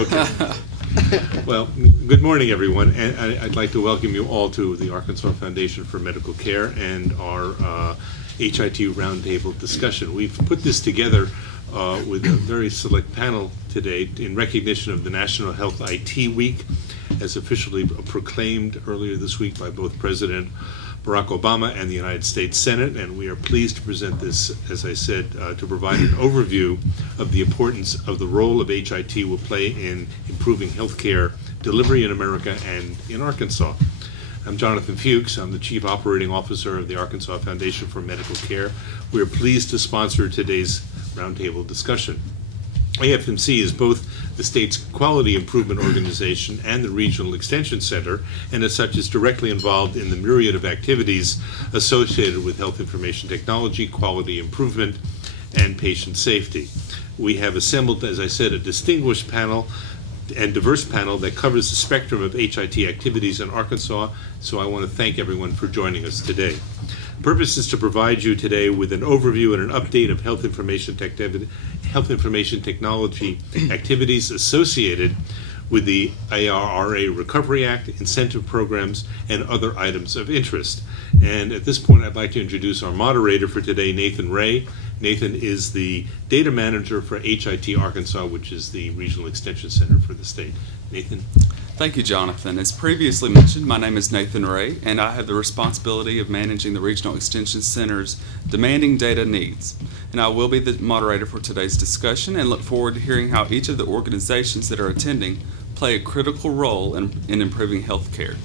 Okay. Well, good morning, everyone, and I'd like to welcome you all to the Arkansas Foundation for Medical Care and our HIT Roundtable Discussion. We've put this together with a very select panel today in recognition of the National Health IT Week, as officially proclaimed earlier this week by both President Barack Obama and the United States Senate, and we are pleased to present this, as I said, to provide an overview of the importance of the role of HIT will play in improving healthcare delivery in America and in Arkansas. I'm Jonathan Fuchs. I'm the Chief Operating Officer of the Arkansas Foundation for Medical Care. We are pleased to sponsor today's roundtable discussion. AFMC is both the state's quality improvement organization and the Regional Extension Center, and as such is directly involved in the myriad of activities associated with health information technology, quality improvement, and patient safety. We have assembled, as I said, a distinguished panel and diverse panel that covers the spectrum of HIT activities in Arkansas, so I want to thank everyone for joining us today. The purpose is to provide you today with an overview and an update of health information technology activities associated with the ARRA Recovery Act, incentive programs, and other items of interest. And at this point, I'd like to introduce our moderator for today, Nathan Ray. Nathan is the data manager for HIT Arkansas, which is the Regional Extension Center for the state. Nathan? Thank you, Jonathan. As previously mentioned, my name is Nathan Ray, and I have the responsibility of managing the Regional Extension Center's demanding data needs. And I will be the moderator for today's discussion and look forward to hearing how each of the organizations that are attending play a critical role in improving health care.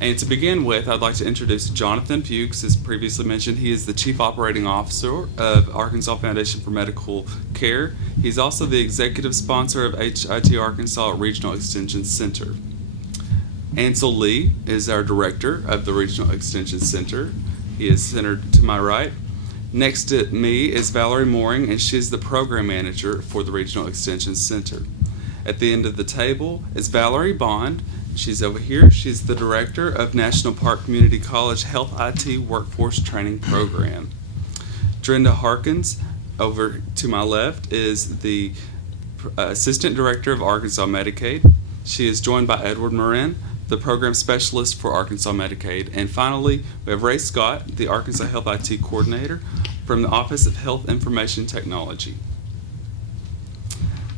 And to begin with, I'd like to introduce Jonathan Fuchs. As previously mentioned, he is the Chief Operating Officer of Arkansas Foundation for Medical Care. He's also the executive sponsor of HIT Arkansas Regional Extension Center. Ansel Lee is our director of the Regional Extension Center. He is centered to my right. Next to me is Valerie Mooring, and she's the program manager for the Regional Extension Center. At the end of the table is Valerie Bond. She's over here. She's the director of National Park Community College Health IT Workforce Training Program. Drenda Harkins, over to my left, is the assistant director of Arkansas Medicaid. She is joined by Edward Marin, the program specialist for Arkansas Medicaid. And finally, we have Ray Scott, the Arkansas Health IT coordinator from the Office of Health Information Technology.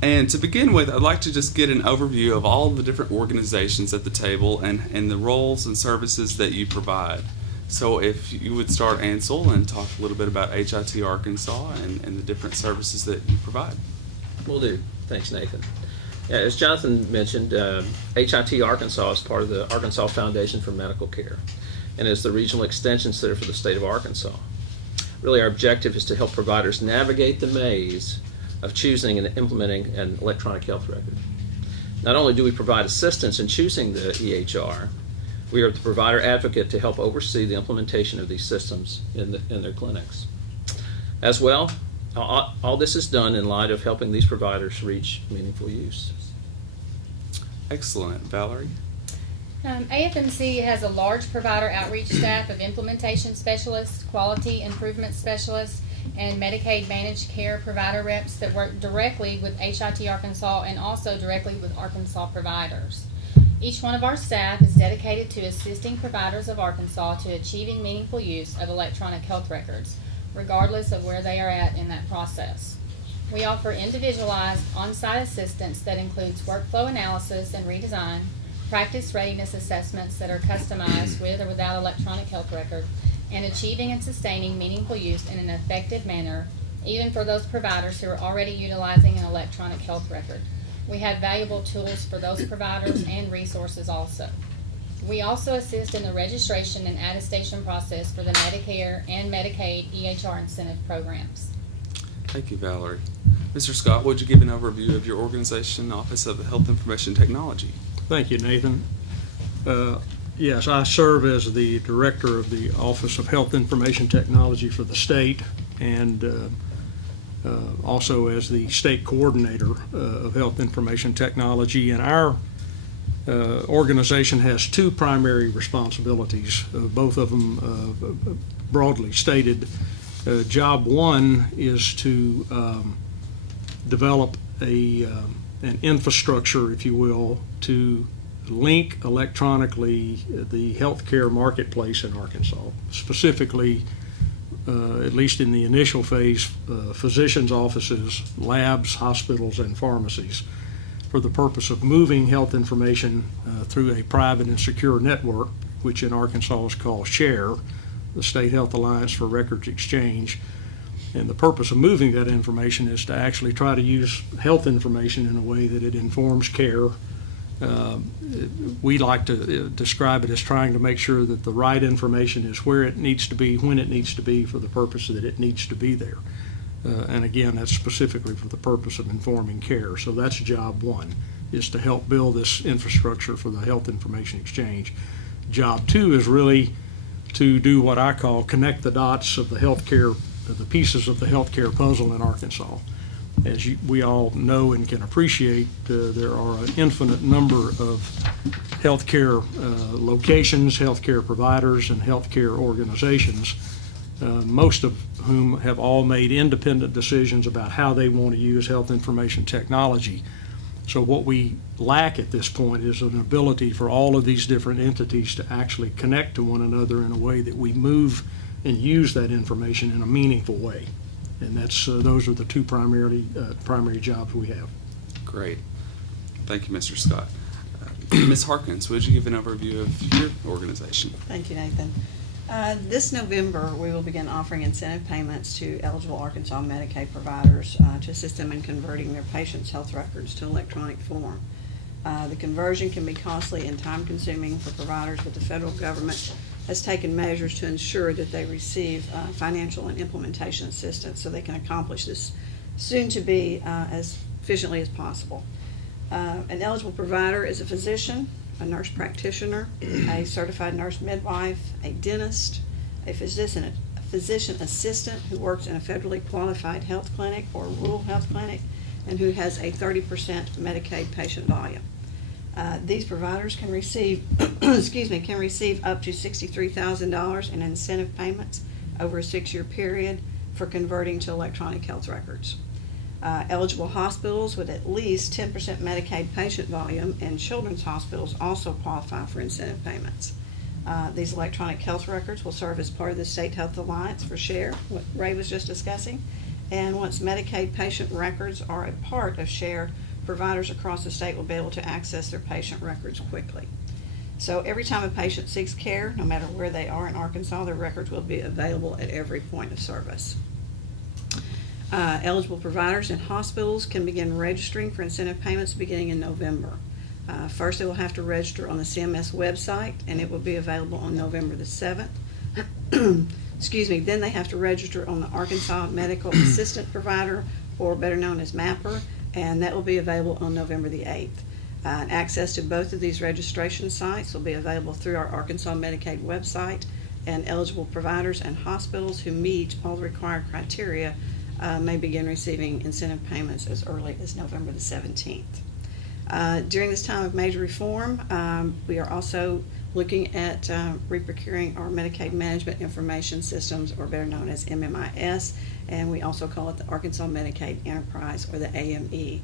And to begin with, I'd like to just get an overview of all the different organizations at the table and the roles and services that you provide. So if you would start, Ansel, and talk a little bit about HIT Arkansas and the different services that you provide. Will do. Thanks, Nathan. Yeah, as Jonathan mentioned, HIT Arkansas is part of the Arkansas Foundation for Medical Care and is the Regional Extension Center for the state of Arkansas. Really, our objective is to help providers navigate the maze of choosing and implementing an electronic health record. Not only do we provide assistance in choosing the EHR, we are the provider advocate to help oversee the implementation of these systems in their clinics. As well, all this is done in light of helping these providers reach meaningful use. Excellent. Valerie? AFMC has a large provider outreach staff of implementation specialists, quality improvement specialists, and Medicaid managed care provider reps that work directly with HIT Arkansas and also directly with Arkansas providers. Each one of our staff is dedicated to assisting providers of Arkansas to achieving meaningful use of electronic health records, regardless of where they are at in that process. We offer individualized on-site assistance that includes workflow analysis and redesign, practice readiness assessments that are customized with or without electronic health record, and achieving and sustaining meaningful use in an effective manner, even for those providers who are already utilizing an electronic health record. We have valuable tools for those providers and resources also. We also assist in the registration and attestation process for the Medicare and Medicaid EHR incentive programs. Thank you, Valerie. Mr. Scott, would you give an overview of your organization, Office of Health Information Technology? Thank you, Nathan. Yes, I serve as the director of the Office of Health Information Technology for the state and also as the state coordinator of Health Information Technology. And our organization has two primary responsibilities, both of them broadly stated. Job one is to develop a an infrastructure, if you will, to link electronically the healthcare marketplace in Arkansas, specifically, at least in the initial phase, physicians' offices, labs, hospitals, and pharmacies, for the purpose of moving health information through a private and secure network, which in Arkansas is called SHARE, the State Health Alliance for Records Exchange. And the purpose of moving that information is to actually try to use health information in a way that it informs care. We like to describe it as trying to make sure that the right information is where it needs to be, when it needs to be, for the purpose that it needs to be there. And again, that's specifically for the purpose of informing care. So that's job one, is to help build this infrastructure for the health information exchange. Job two is really to do what I call connect the dots of the healthcare, the pieces of the healthcare puzzle in Arkansas. As we all know and can appreciate, there are an infinite number of healthcare locations, healthcare providers, and healthcare organizations, most of whom have all made independent decisions about how they want to use health information technology. So what we lack at this point is an ability for all of these different entities to actually connect to one another in a way that we move and use that information in a meaningful way. And that's those are the two primary jobs we have. Great. Thank you, Mr. Scott. Ms. Harkins, would you give an overview of your organization? Thank you, Nathan. This November, we will begin offering incentive payments to eligible Arkansas Medicaid providers to assist them in converting their patients' health records to electronic form. The conversion can be costly and time-consuming for providers, but the federal government has taken measures to ensure that they receive financial and implementation assistance so they can accomplish this soon to be as efficiently as possible. An eligible provider is a physician, a nurse practitioner, a certified nurse midwife, a dentist, a physician assistant who works in a federally qualified health clinic or rural health clinic and who has a 30% Medicaid patient volume. These providers can receive, can receive up to $63,000 in incentive payments over a 6-year period for converting to electronic health records. Eligible hospitals with at least 10% Medicaid patient volume and children's hospitals also qualify for incentive payments. These electronic health records will serve as part of the State Health Alliance for SHARE, what Ray was just discussing. And once Medicaid patient records are a part of SHARE, providers across the state will be able to access their patient records quickly. So every time a patient seeks care, no matter where they are in Arkansas, their records will be available at every point of service. Eligible providers and hospitals can begin registering for incentive payments beginning in November. First, they will have to register on the CMS website, and it will be available on November the 7th. Then they have to register on the Arkansas Medical Assistant Provider, or better known as MAPR, and that will be available on November the 8th. Access to both of these registration sites will be available through our Arkansas Medicaid website, and eligible providers and hospitals who meet all the required criteria may begin receiving incentive payments as early as November the 17th. During this time of major reform, we are also looking at re-procuring our Medicaid Management Information Systems, or better known as MMIS, and we also call it the Arkansas Medicaid Enterprise, or the AME.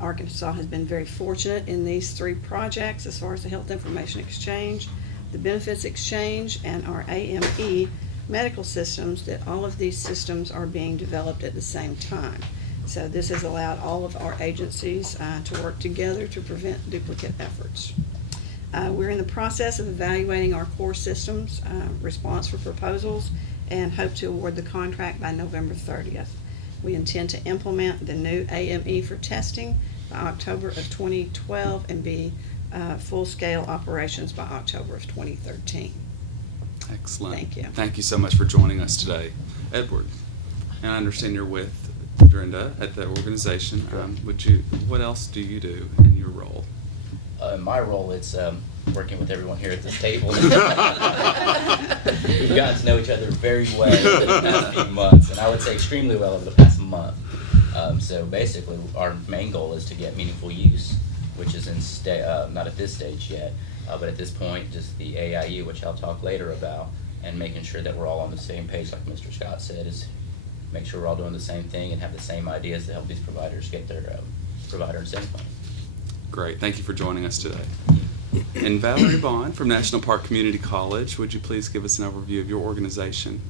Arkansas has been very fortunate in these 3 projects as far as the Health Information Exchange, the Benefits Exchange, and our AME medical systems, that all of these systems are being developed at the same time. So this has allowed all of our agencies to work together to prevent duplicate efforts. We're in the process of evaluating our core systems response for proposals and hope to award the contract by November 30th. We intend to implement the new AME for testing by October of 2012 and be full-scale operations by October of 2013. Excellent. Thank you. Thank you so much for joining us today. Edward, and I understand you're with Dorinda at the organization. What else do you do in your role? In my role, it's working with everyone here at this table. We've gotten to know each other very well over the past few months, and I would say extremely well over the past month. So basically, our main goal is to get meaningful use, which is not at this stage yet, but at this point, just the AIU, which I'll talk later about, and making sure that we're all on the same page, like Mr. Scott said, is make sure we're all doing the same thing and have the same ideas to help these providers get their provider incentive plan. Great, thank you for joining us today. And Valerie Bond from National Park Community College, would you please give us an overview of your organization?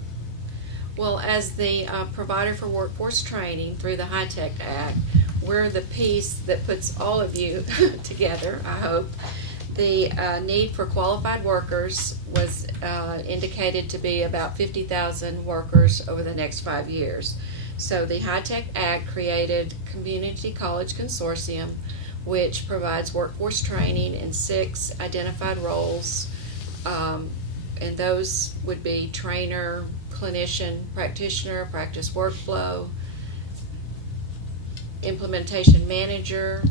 Well, as the provider for workforce training through the HITECH Act, we're the piece that puts all of you together, I hope. The need for qualified workers was indicated to be about 50,000 workers over the next 5 years. So the HITECH Act created Community College Consortium, which provides workforce training in 6 identified roles, and those would be trainer, clinician, practitioner, practice workflow, implementation manager,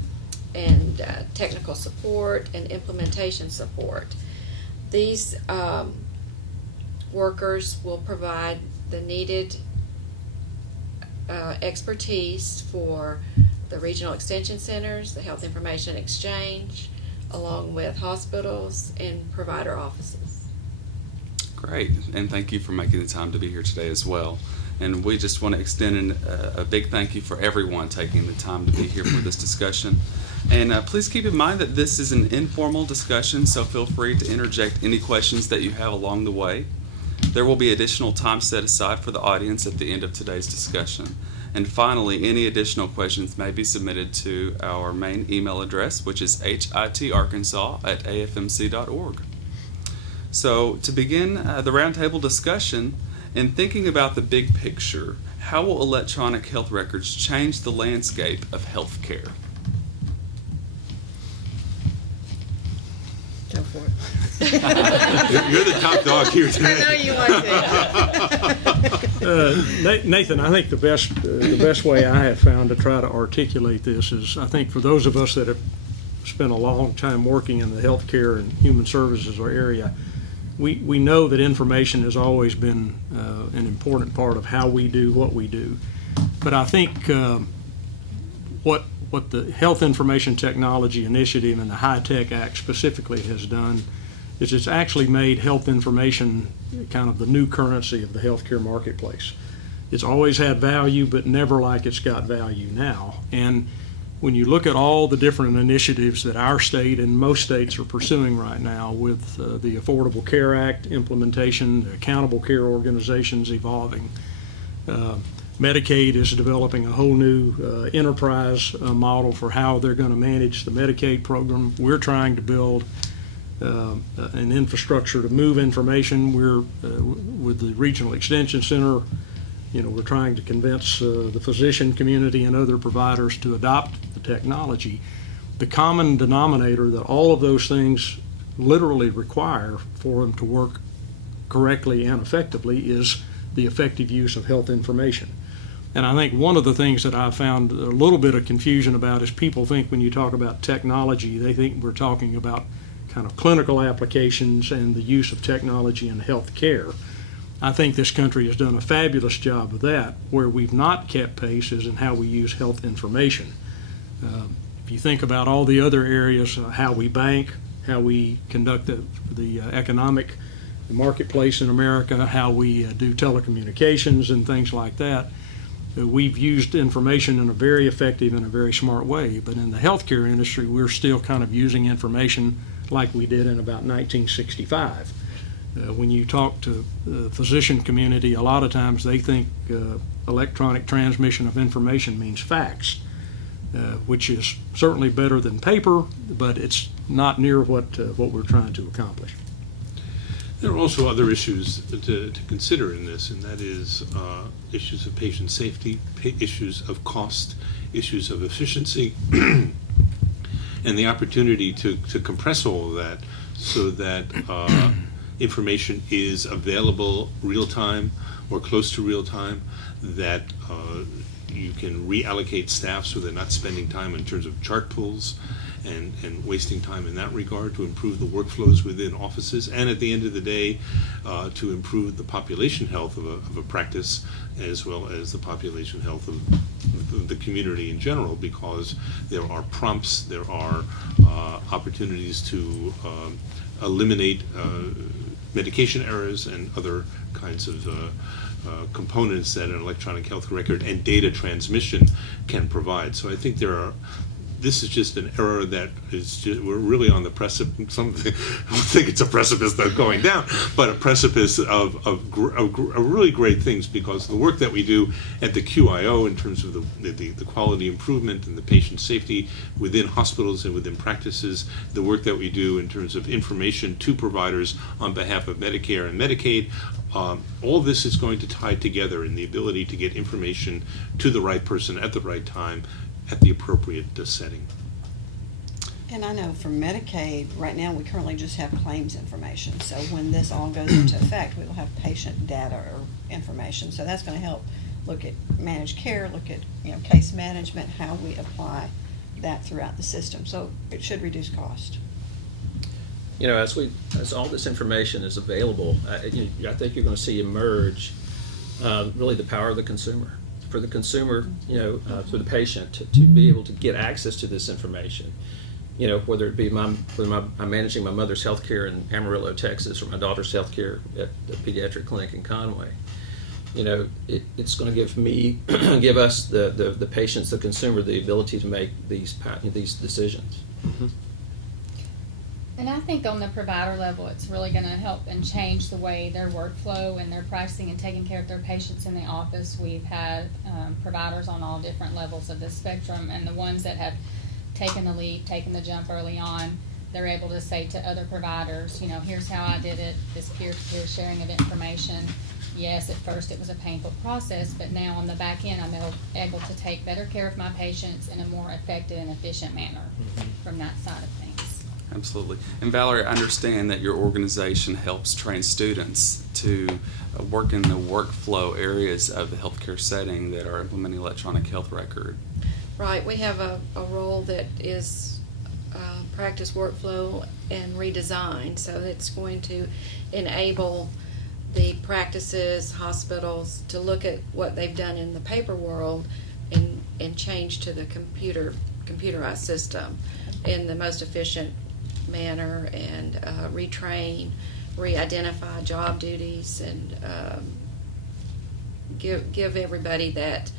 and technical support and implementation support. These workers will provide the needed expertise for the regional extension centers, the health information exchange, along with hospitals and provider offices. Great, and thank you for making the time to be here today as well. And we just want to extend a big thank you for everyone taking the time to be here for this discussion. And please keep in mind that this is an informal discussion, so feel free to interject any questions that you have along the way. There will be additional time set aside for the audience at the end of today's discussion. And finally, any additional questions may be submitted to our main email address, which is hitarkansas@afmc.org. So to begin the roundtable discussion, in thinking about the big picture, how will electronic health records change the landscape of health care? Go for it. You're the top dog here today. I know you want to. Nathan, I think the best way I have found to try to articulate this is, I think for those of us that have spent a long time working in the healthcare and human services area, we know that information has always been an important part of how we do what we do. But I think what the Health Information Technology Initiative and the HITECH Act specifically has done is it's actually made health information kind of the new currency of the healthcare marketplace. It's always had value, but never like it's got value now. And when you look at all the different initiatives that our state and most states are pursuing right now with the Affordable Care Act implementation, the accountable care organizations evolving, Medicaid is developing a whole new enterprise model for how they're going to manage the Medicaid program. We're trying to build an infrastructure to move information. We're with the Regional Extension Center, we're trying to convince the physician community and other providers to adopt the technology. The common denominator that all of those things literally require for them to work correctly and effectively is the effective use of health information. And I think one of the things that I've found a little bit of confusion about is people think when you talk about technology, they think we're talking about kind of clinical applications and the use of technology in health care. I think this country has done a fabulous job of that. Where we've not kept pace is in how we use health information. If you think about all the other areas, how we bank, how we conduct the economic marketplace in America, how we do telecommunications and things like that, we've used information in a very effective and a very smart way. But in the healthcare industry, we're still kind of using information like we did in about 1965. When you talk to the physician community, a lot of times they think electronic transmission of information means fax, which is certainly better than paper, but it's not near what we're trying to accomplish. There are also other issues to consider in this, and that is issues of patient safety, issues of cost, issues of efficiency, and the opportunity to compress all of that so that information is available real time or close to real time, that you can reallocate staff so they're not spending time in terms of chart pulls and wasting time in that regard, to improve the workflows within offices, and at the end of the day to improve the population health of a practice as well as the population health of the community in general, because there are prompts, there are opportunities to eliminate medication errors and other kinds of components that an electronic health record and data transmission can provide. So I think there are this is just an era that is just, we're really on the precipice. Something I don't think it's a precipice that's going down, but a precipice of really great things, because the work that we do at the QIO in terms of the quality improvement and the patient safety within hospitals and within practices, the work that we do in terms of information to providers on behalf of Medicare and Medicaid. All this is going to tie together in the ability to get information to the right person at the right time at the appropriate setting. And I know for Medicaid, right now, we currently just have claims information. So when this all goes into effect, we will have patient data or information. So that's going to help look at managed care, look at, case management, how we apply that throughout the system. So it should reduce cost. As all this information is available, I think you're going to see emerge really the power of the consumer. For the consumer, for the patient to be able to get access to this information, whether it be I'm managing my mother's health care in Amarillo, Texas, or my daughter's health care at the pediatric clinic in Conway. It's going to give us the patients, the consumer, the ability to make these decisions. Mm-hmm. And I think on the provider level, it's really going to help and change the way their workflow and their pricing and taking care of their patients in the office. We've had providers on all different levels of the spectrum, and the ones that have taken the lead, taken the jump early on, they're able to say to other providers, here's how I did it, this peer-to-peer sharing of information. Yes, at first it was a painful process, but now on the back end, I'm able to take better care of my patients in a more effective and efficient manner from that side of things. Absolutely. And Valerie, I understand that your organization helps train students to work in the workflow areas of the healthcare setting that are implementing electronic health record. Right, we have a role that is practice workflow and redesign, so it's going to enable the practices, hospitals, to look at what they've done in the paper world and change to the computerized system in the most efficient manner, and retrain, re-identify job duties, and give everybody that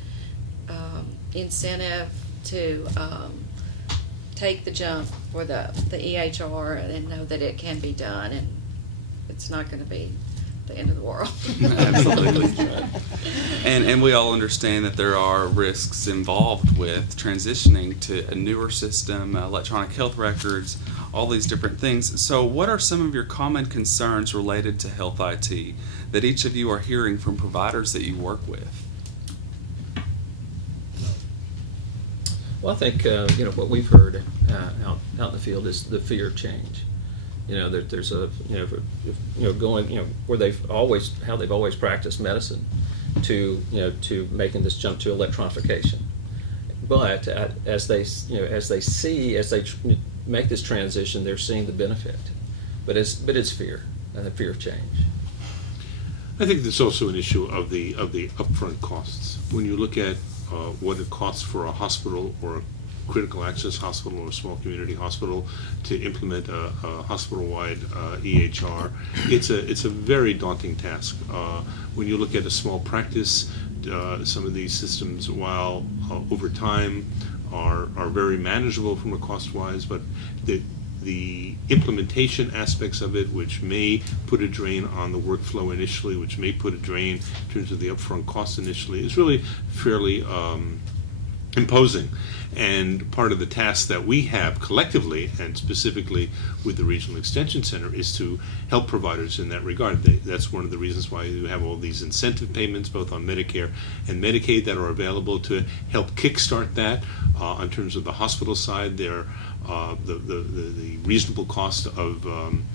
incentive to take the jump for the EHR and know that it can be done, and it's not going to be the end of the world. Absolutely. And we all understand that there are risks involved with transitioning to a newer system, electronic health records, all these different things. So what are some of your common concerns related to health IT that each of you are hearing from providers that you work with? Well, I think what we've heard out in the field is the fear of change. That there's a going where they've always practiced medicine to making this jump to electronification. But as they make this transition, they're seeing the benefit. But it's fear, and the fear of change. I think there's also an issue of the upfront costs. When you look at what it costs for a hospital or a critical access hospital or a small community hospital to implement a hospital-wide EHR, it's a very daunting task. When you look at a small practice, some of these systems, while over time are very manageable from a cost-wise, but the implementation aspects of it, which may put a drain on the workflow initially, which may put a drain in terms of the upfront costs initially, is really fairly imposing. And part of the task that we have collectively, and specifically with the Regional Extension Center, is to help providers in that regard. That's one of the reasons why you have all these incentive payments, both on Medicare and Medicaid, that are available to help kickstart that. In terms of the hospital side, the reasonable cost of an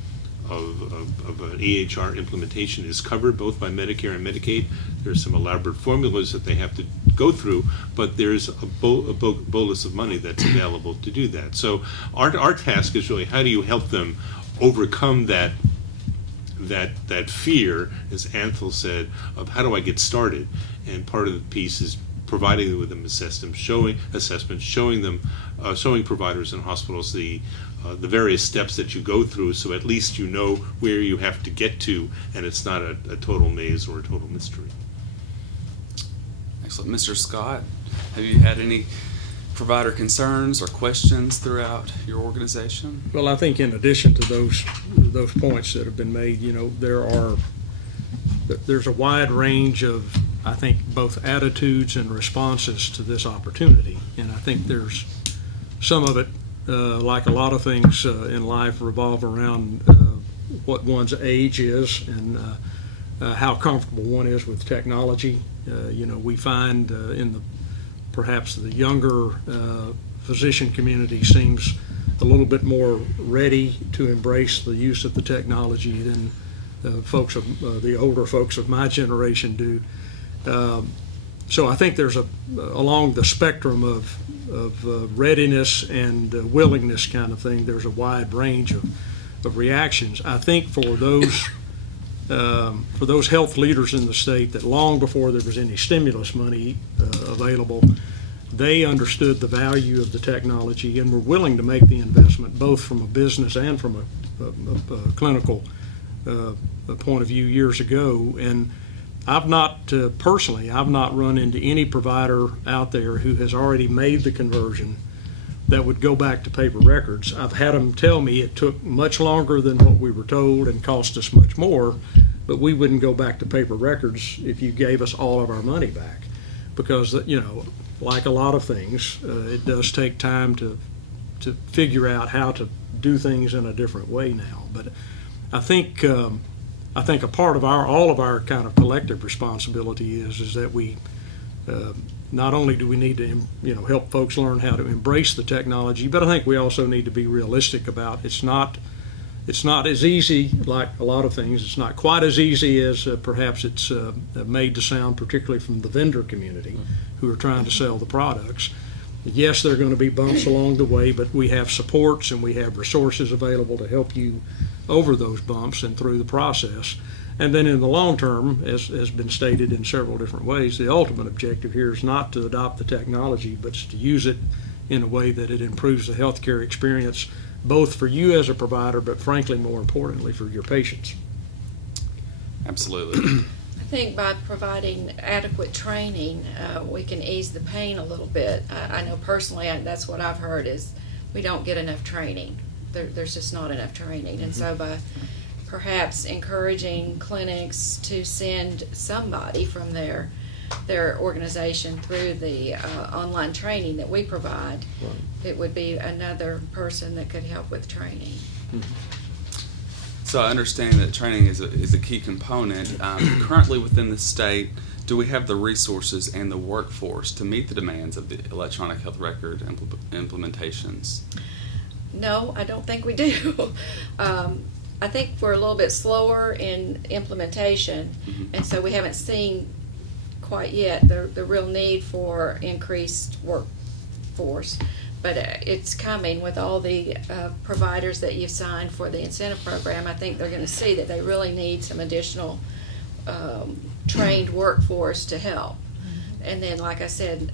EHR implementation is covered both by Medicare and Medicaid. There's some elaborate formulas that they have to go through, but there's a bolus of money that's available to do that. So our task is really, how do you help them overcome that fear, as Anthel said, of how do I get started? And part of the piece is providing them with an assessment, showing providers and hospitals the various steps that you go through, so at least you know where you have to get to, and it's not a total maze or a total mystery. Excellent. Mr. Scott, have you had any provider concerns or questions throughout your organization? Well, I think in addition to those points that have been made, there's a wide range of, I think, both attitudes and responses to this opportunity. And I think there's some of it, like a lot of things in life, revolve around what one's age is and how comfortable one is with technology. We find perhaps the younger physician community seems a little bit more ready to embrace the use of the technology than the older folks of my generation do. So I think there's along the spectrum of readiness and willingness kind of thing, there's a wide range of reactions. I think for those health leaders in the state that long before there was any stimulus money available, they understood the value of the technology and were willing to make the investment, both from a business and from a clinical point of view years ago. And I've not run into any provider out there who has already made the conversion that would go back to paper records. I've had them tell me it took much longer than what we were told and cost us much more, but we wouldn't go back to paper records if you gave us all of our money back. Because, like a lot of things, it does take time to figure out how to do things in a different way now. But I think a part of all of our kind of collective responsibility is that we not only do we need to help folks learn how to embrace the technology, but I think we also need to be realistic about it's not as easy, like a lot of things. It's not quite as easy as perhaps it's made to sound, particularly from the vendor community who are trying to sell the products. Yes, there are going to be bumps along the way, but we have supports and we have resources available to help you over those bumps and through the process. And then in the long term, as has been stated in several different ways, the ultimate objective here is not to adopt the technology, but to use it in a way that it improves the healthcare experience, both for you as a provider, but frankly, more importantly, for your patients. Absolutely. I think by providing adequate training, we can ease the pain a little bit. I know personally, that's what I've heard is we don't get enough training. There's just not enough training. And so by perhaps encouraging clinics to send somebody from their organization through the online training that we provide, it would be another person that could help with training. So I understand that training is a key component. Currently within the state, do we have the resources and the workforce to meet the demands of the electronic health record implementations? No, I don't think we do. I think we're a little bit slower in implementation, and so we haven't seen quite yet the real need for increased workforce. But it's coming with all the providers that you've signed for the incentive program. I think they're going to see that they really need some additional trained workforce to help. And then, like I said,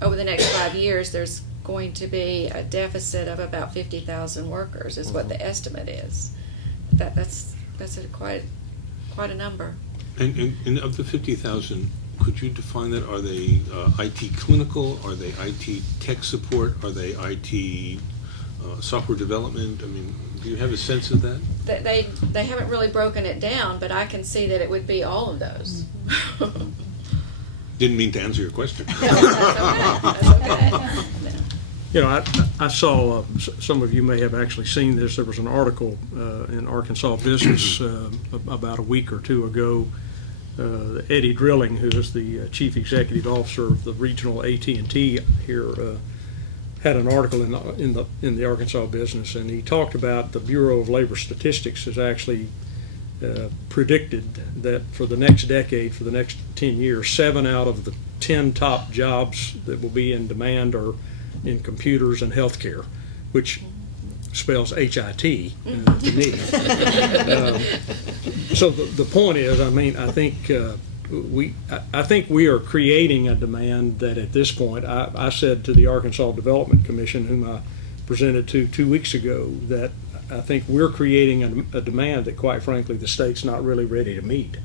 over the next 5 years, there's going to be a deficit of about 50,000 workers is what the estimate is. That's quite a number. And of the 50,000, could you define that? Are they IT clinical? Are they IT tech support? Are they IT software development? I mean, do you have a sense of that? They haven't really broken it down, but I can see that it would be all of those. Didn't mean to answer your question. That's okay. I saw, some of you may have actually seen this, there was an article in Arkansas Business about a week or two ago. Eddie Drilling, who is the Chief Executive Officer of the regional AT&T here, had an article in the Arkansas Business, and he talked about the Bureau of Labor Statistics has actually predicted that for the next decade, for the next 10 years, 7 out of the 10 top jobs that will be in demand are in computers and healthcare, which spells HIT to me. So the point is, I think we are creating a demand that at this point, I said to the Arkansas Development Commission, whom I presented to 2 weeks ago, that I think we're creating a demand that, quite frankly, the state's not really ready to meet.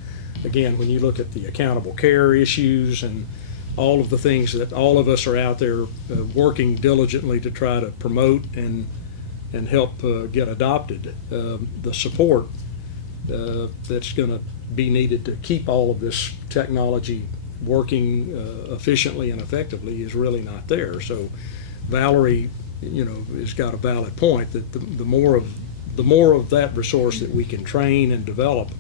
Again, when you look at the accountable care issues and all of the things that all of us are out there working diligently to try to promote and help get adopted. The support that's going to be needed to keep all of this technology working efficiently and effectively is really not there. So Valerie, has got a valid point that the more of that resource that we can train and develop,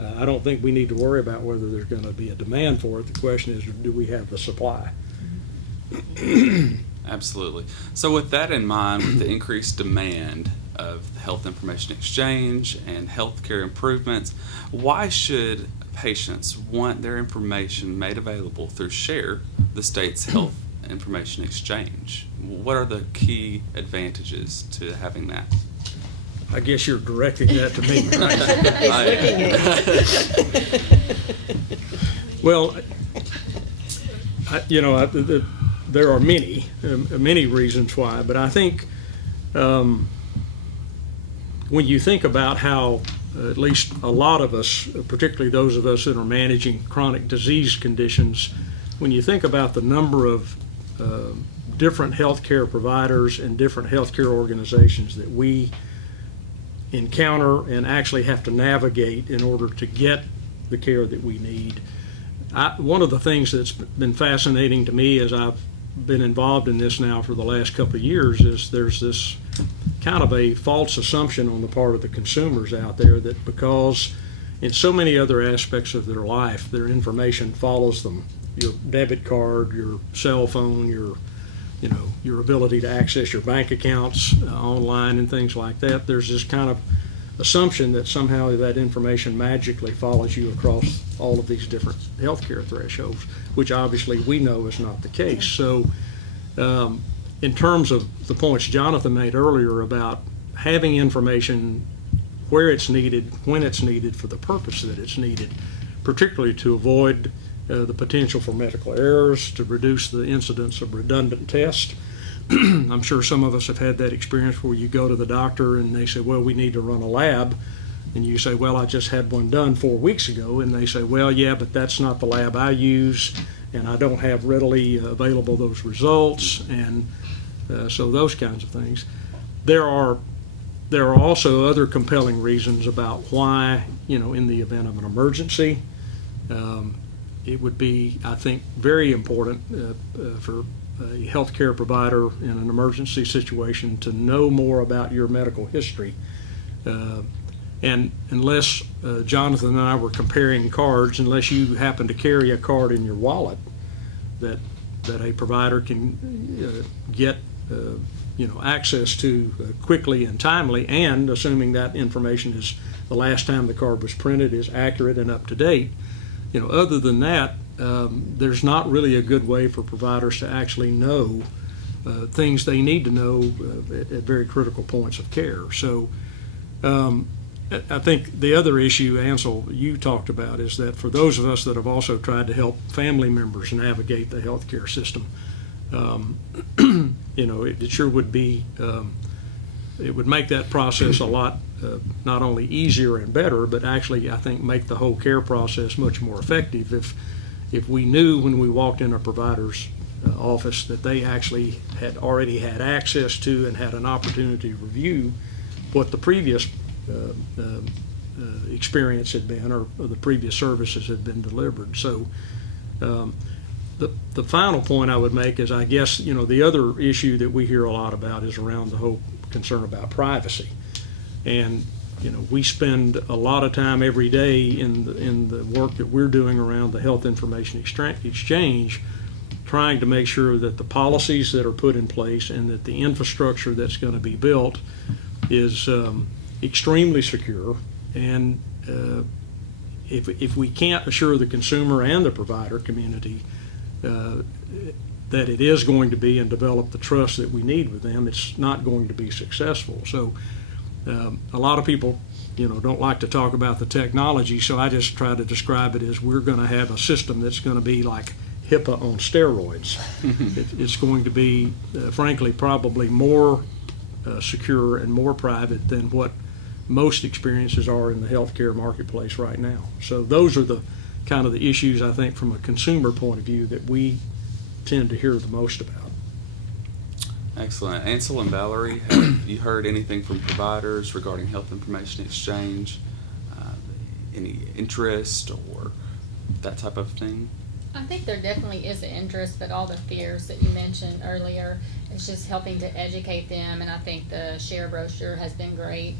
I don't think we need to worry about whether there's going to be a demand for it. The question is, do we have the supply? Absolutely. So with that in mind, with the increased demand of health information exchange and healthcare improvements, why should patients want their information made available through SHARE, the state's health information exchange? What are the key advantages to having that? I guess you're directing that to me, right? Well, there are many reasons why, but I think when you think about how at least a lot of us, particularly those of us that are managing chronic disease conditions, when you think about the number of different healthcare providers and different healthcare organizations that we encounter and actually have to navigate in order to get the care that we need. One of the things that's been fascinating to me as I've been involved in this now for the last couple of years is there's this kind of a false assumption on the part of the consumers out there that because in so many other aspects of their life, their information follows them. Your debit card, your cell phone, your ability to access your bank accounts online and things like that. There's this kind of assumption that somehow that information magically follows you across all of these different healthcare thresholds, which obviously we know is not the case. So in terms of the points Jonathan made earlier about having information where it's needed, when it's needed, for the purpose that it's needed, particularly to avoid the potential for medical errors, to reduce the incidence of redundant tests. I'm sure some of us have had that experience where you go to the doctor and they say, well, we need to run a lab. And you say, well, I just had one done 4 weeks ago. And they say, well, yeah, but that's not the lab I use, and I don't have readily available those results. And so those kinds of things. There are also other compelling reasons about why, in the event of an emergency, it would be, I think, very important for a healthcare provider in an emergency situation to know more about your medical history. And unless Jonathan and I were comparing cards, unless you happen to carry a card in your wallet that a provider can get access to quickly and timely, and assuming that information is the last time the card was printed is accurate and up to date, other than that, there's not really a good way for providers to actually know things they need to know at very critical points of care. So I think the other issue, Ansel, you talked about is that for those of us that have also tried to help family members navigate the healthcare system, it sure would be, it would make that process a lot not only easier and better, but actually I think make the whole care process much more effective if we knew when we walked in a provider's office that they actually had already had access to and had an opportunity to review what the previous experience had been, or the previous services had been delivered. So the final point I would make is, I guess, the other issue that we hear a lot about is around the whole concern about privacy. And we spend a lot of time every day in the work that we're doing around the health information exchange, trying to make sure that the policies that are put in place and that the infrastructure that's going to be built is extremely secure. And if we can't assure the consumer and the provider community that it is going to be and develop the trust that we need with them, it's not going to be successful. So a lot of people, don't like to talk about the technology, so I just try to describe it as we're going to have a system that's going to be like HIPAA on steroids. It's going to be, frankly, probably more secure and more private than what most experiences are in the healthcare marketplace right now. So those are the kind of the issues, I think, from a consumer point of view that we tend to hear the most about. Excellent. Ansel and Valerie, have you heard anything from providers regarding health information exchange? Any interest or that type of thing? I think there definitely is an interest, but all the fears that you mentioned earlier, it's just helping to educate them, and I think the share brochure has been great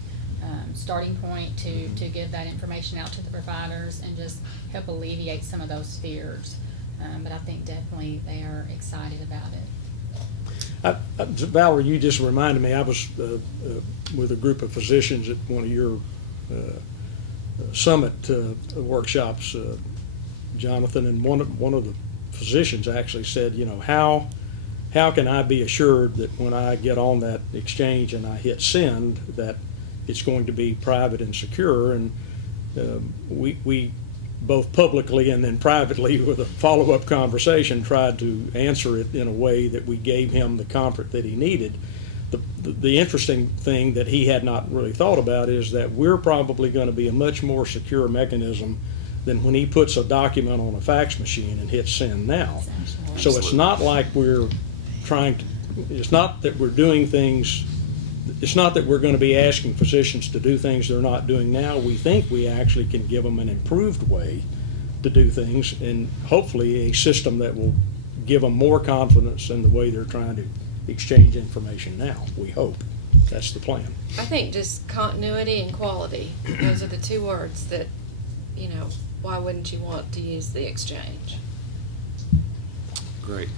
starting point to give that information out to the providers and just help alleviate some of those fears. But I think definitely they are excited about it. Valerie, you just reminded me, I was with a group of physicians at one of your summit workshops, Jonathan, and one of the physicians actually said, you know, how can I be assured that when I get on that exchange and I hit send that it's going to be private and secure? And we both publicly and then privately with a follow-up conversation tried to answer it in a way that we gave him the comfort that he needed. The interesting thing that he had not really thought about is that we're probably going to be a much more secure mechanism than when he puts a document on a fax machine and hits send now. So it's not like we're trying to, it's not that we're doing things, it's not that we're going to be asking physicians to do things they're not doing now. We think we actually can give them an improved way to do things, and hopefully a system that will give them more confidence in the way they're trying to exchange information now, we hope. That's the plan. I think just continuity and quality, those are the two words that, you know, why wouldn't you want to use the exchange? Great.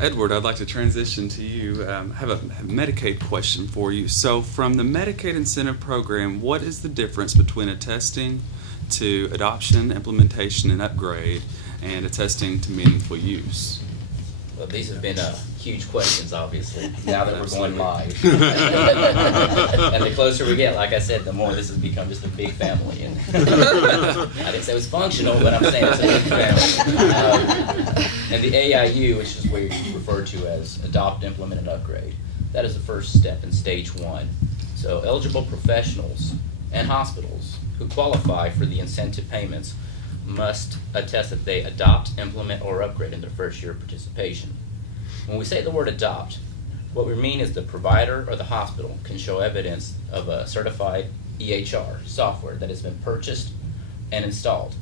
Edward, I'd like to transition to you. I have a Medicaid question for you. So from the Medicaid incentive program, what is the difference between attesting to adoption, implementation, and upgrade, and attesting to meaningful use? Well, these have been huge questions, obviously, now that we're going live. And the closer we get, like I said, the more this has become just a big family. And I didn't say it was functional, but I'm saying it's a big family. And the AIU, which is where you refer to as adopt, implement, and upgrade, that is the first step in stage one. So eligible professionals and hospitals who qualify for the incentive payments must attest that they adopt, implement, or upgrade in their first year of participation. When we say the word adopt, what we mean is the provider or the hospital can show evidence of a certified EHR software that has been purchased and installed.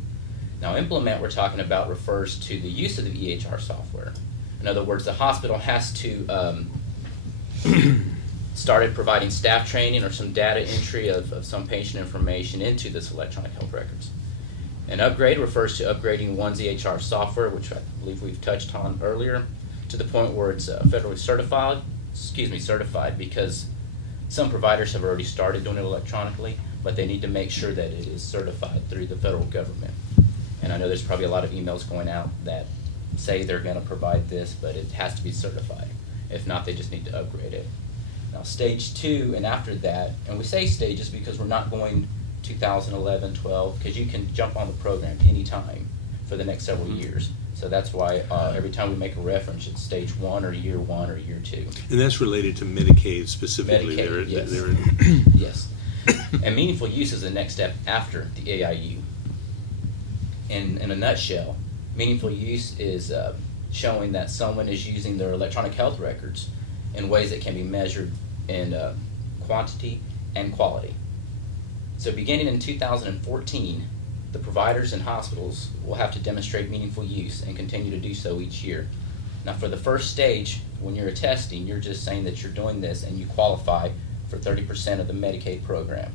Now, implement, we're talking about, refers to the use of the EHR software. In other words, the hospital has to started providing staff training or some data entry of some patient information into this electronic health records. An upgrade refers to upgrading one's EHR software, which I believe we've touched on earlier, to the point where it's federally certified, because some providers have already started doing it electronically, but they need to make sure that it is certified through the federal government. And I know there's probably a lot of emails going out that say they're going to provide this, but it has to be certified. If not, they just need to upgrade it. Now, stage two and after that, and we say stages because we're not going 2011, 12, because you can jump on the program anytime for the next several years. So that's why every time we make a reference, it's stage one or year two. And that's related to Medicaid specifically. Medicaid, yes. Yes. And meaningful use is the next step after the AIU. In a nutshell, meaningful use is showing that someone is using their electronic health records in ways that can be measured in quantity and quality. So beginning in 2014, the providers and hospitals will have to demonstrate meaningful use and continue to do so each year. Now, for the first stage, when you're attesting, you're just saying that you're doing this and you qualify for 30% of the Medicaid program,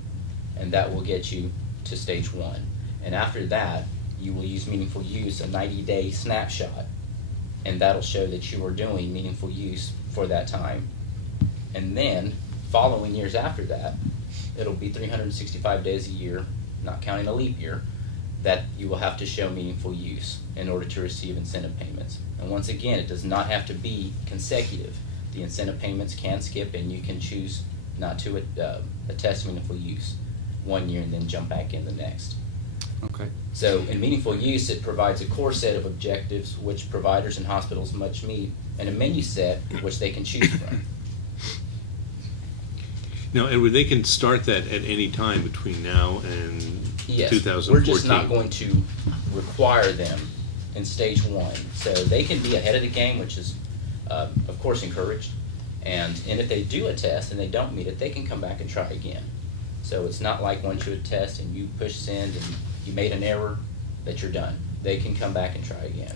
and that will get you to stage one. And after that, you will use meaningful use, a 90-day snapshot, and that'll show that you are doing meaningful use for that time. And then, following years after that, it'll be 365 days a year, not counting a leap year, that you will have to show meaningful use in order to receive incentive payments. And once again, it does not have to be consecutive. The incentive payments can skip, and you can choose not to attest meaningful use one year and then jump back in the next. Okay. So in meaningful use, it provides a core set of objectives which providers and hospitals must meet, and a menu set which they can choose from. Now, Edward, they can start that at any time between now and Yes, 2014. we're just not going to require them in stage one. So they can be ahead of the game, which is, of course, encouraged. And if they do a test and they don't meet it, they can come back and try again. So it's not like once you test and you push send and you made an error, that you're done. They can come back and try again.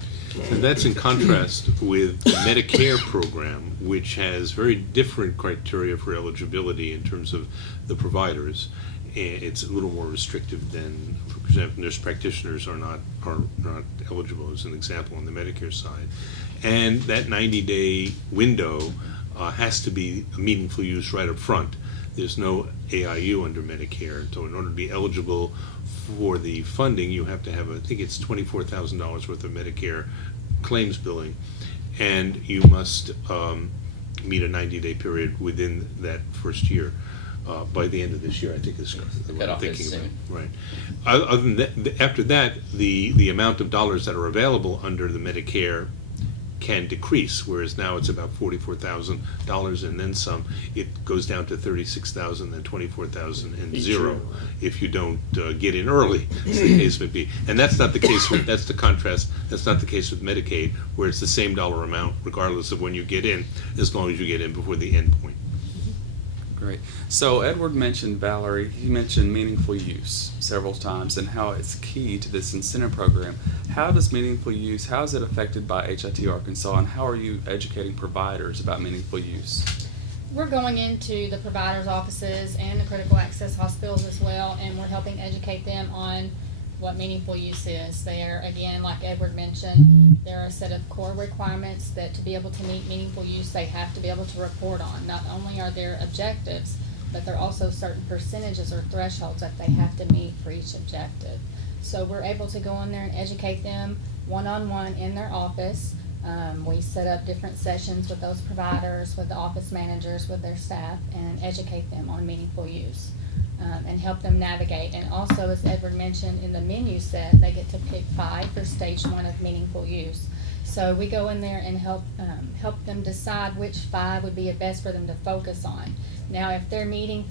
And that's in contrast with the Medicare program, which has very different criteria for eligibility in terms of the providers. And it's a little more restrictive than, for example, nurse practitioners are not eligible, as an example, on the Medicare side. And that 90-day window has to be a meaningful use right up front. There's no AIU under Medicare, so in order to be eligible for the funding, you have to have, I think it's $24,000 worth of Medicare claims billing, and you must meet a 90-day period within that first year. By the end of this year, I think is what I'm cutoff is thinking about. soon. Right. Other than that, after that, the amount of dollars that are available under the Medicare can decrease, whereas now it's about $44,000 and then some. It goes down to $36,000, then $24,000 and Each zero year. if you don't get in early, as the case may be. And that's not the case with, that's the contrast, that's not the case with Medicaid, where it's the same dollar amount regardless of when you get in, as long as you get in before the end point. Great. So Edward mentioned, Valerie, he mentioned meaningful use several times and how it's key to this incentive program. How does meaningful use, how is it affected by HIT Arkansas, and how are you educating providers about meaningful use? We're going into the providers' offices and the critical access hospitals as well, and we're helping educate them on what meaningful use is. There, again, like Edward mentioned, there are a set of core requirements that to be able to meet meaningful use, they have to be able to report on. Not only are there objectives, but there are also certain percentages or thresholds that they have to meet for each objective. So we're able to go in there and educate them one-on-one in their office. We set up different sessions with those providers, with the office managers, with their staff, and educate them on meaningful use. And help them navigate. And also, as Edward mentioned, in the menu set, they get to pick 5 for stage 1 of meaningful use. So we go in there and help them decide which 5 would be best for them to focus on. Now, if they're meeting